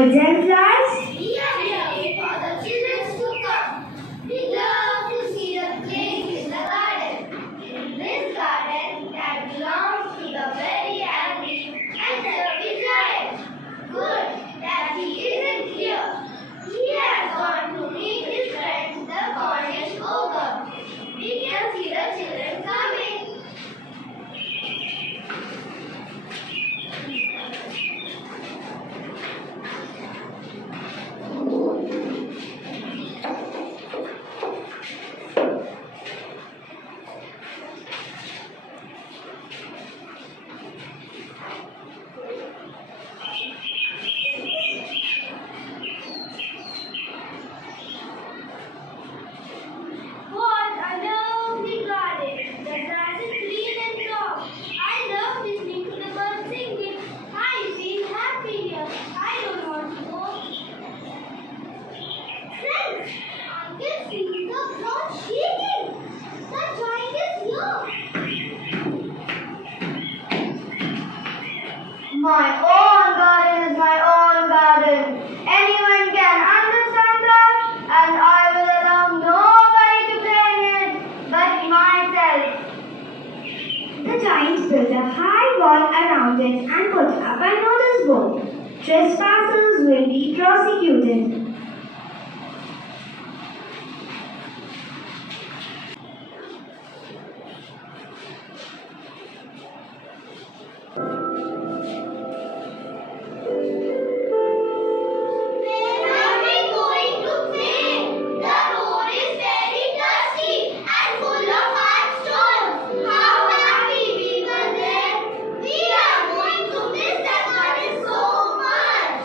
birds and flies? We are here for the children to come. We love to see the plays in the garden. In this garden that belongs to the very angry and selfish giant. Good that he isn't here. He has gone to meet his friend, the Cornish ogre. We can see the children coming. What a lovely garden! The grass is green and soft. I love listening to the birds singing. I feel happy here. I don't want to go. Friends, I can see the ground shaking. The giant is here. My own garden is my own garden. Anyone can understand that, and I will allow nobody to play in it but myself. The giants built a high wall around it and put up a notice board. Trespassers will be prosecuted. Where are we going to play? The road is very dusty and full of hard stones. How happy we were there. We are going to miss that garden so much.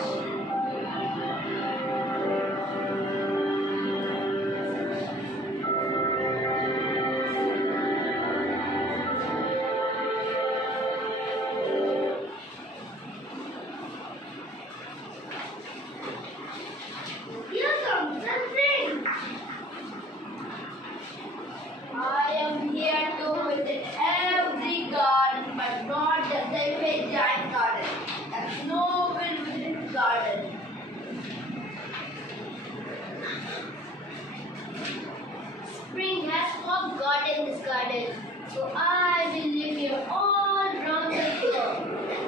Here comes the spring. I am here to visit every garden, but not the sacred giant garden. That noble village garden. Spring has forgotten this garden, so I will live here all round the year.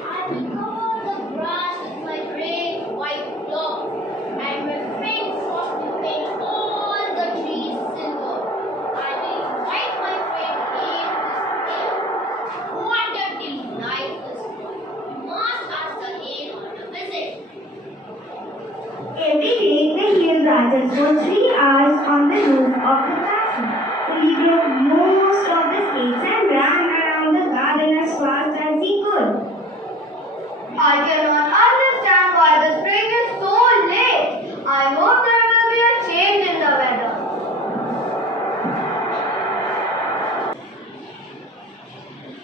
I will cover the grass with my great white dog, and my friend Frost will paint all the trees silver. I will invite my friend Raheem to stay. What a delightful spot! Must ask Raheem on a visit. Every day they hear rattles for 3 hours on the roof of the castle. So he broke most of the skates and ran around the garden as fast as he could. I cannot understand why the spring is so late. I hope there will be a change in the weather.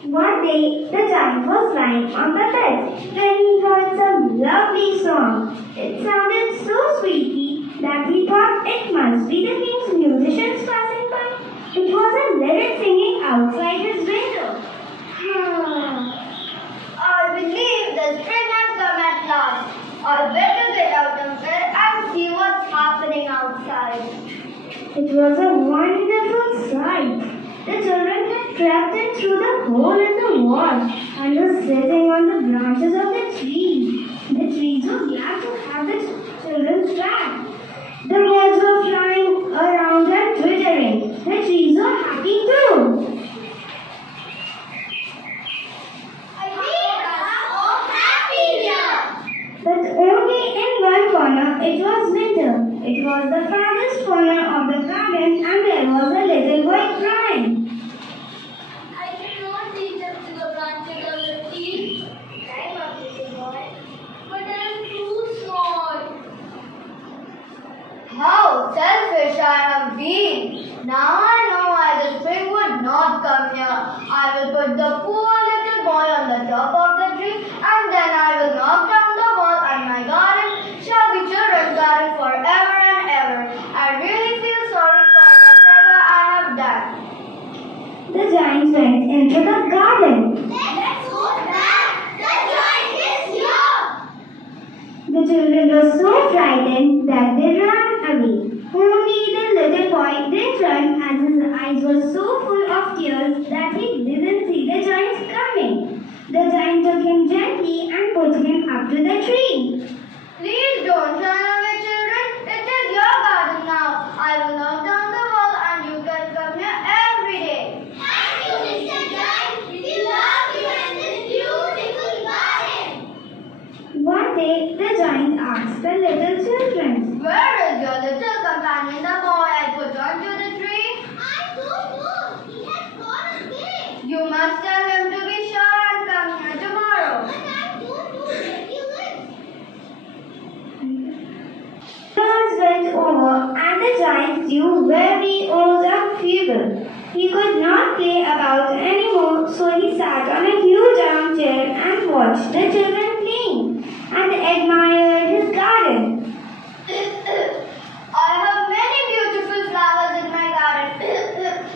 One day, the giant was lying on the bed when he heard some lovely song. It sounded so sweetly that he thought it must be the king's musicians passing by. It was a lyric singing outside his window. I believe the spring has come at last. I'd better get out of bed and see what's happening outside. It was a wonderful sight. The children had crept in through the hole in the wall and were sitting on the branches of the trees. The trees were glad to have the children back. The birds were flying around and twittering. The trees were happy too. I feel so happy here. But only in one corner it was winter. It was the farthest corner of the garden and there was a little boy crying. I cannot reach up to the branches of the trees. I'm a little boy, but I'm too small. How selfish I have been. Now I know why the spring would not come here. I will put the poor little boy on the top of the tree, and then I will knock down the wall, and my garden shall be children's garden forever and ever. I really feel sorry for whatever I have done. The giant went into the garden. Let's go back. The giant is here. The children were so garden that they ran away. Only the little boy then turned and his eyes were so full of tears that he didn't see the giants coming. The giant took him gently and put him up to the tree. Please don't run away, children. It is your garden now. I will knock down the wall and you can come here every day. Thank you, Mr. Giant. We love you and this beautiful garden. One day, the giant asked the little children, Where is your little companion, the boy I put onto the tree? I don't know. He has gone away. You must tell him to be sure and come here tomorrow. But I don't know where he lives. Feroz went over and the giant grew very old and feeble. He could not play about anymore, so he sat on a huge armchair and watched the children playing and admired his garden. I have many beautiful flowers in my garden,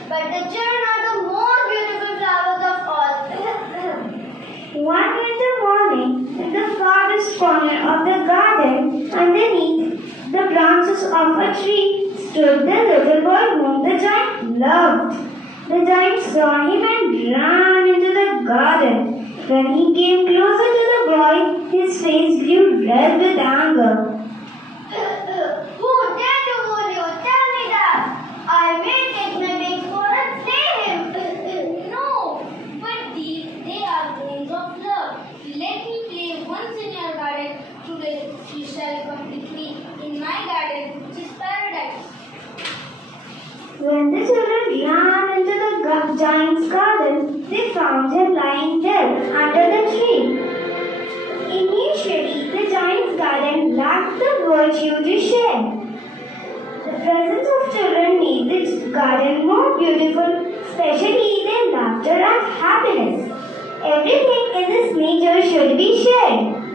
but the children are the most beautiful flowers of all. One winter morning, in the farthest corner of the garden, underneath the branches of a tree, stood the little boy whom the giant loved. The giant saw him and ran into the garden. When he came closer to the boy, his face grew red with anger. Who dared to hold you? Tell me that. I may take my big sword and slay him. No, but they are bones of love. Let me play once in your garden. Today you shall come with me in my garden, which is paradise. When the children ran into the giant's garden, they found him lying dead under the tree. Initially, the giant's garden lacked the virtue to share. The presence of children made this garden more beautiful, especially their laughter and happiness. Everything in this nature should be shared.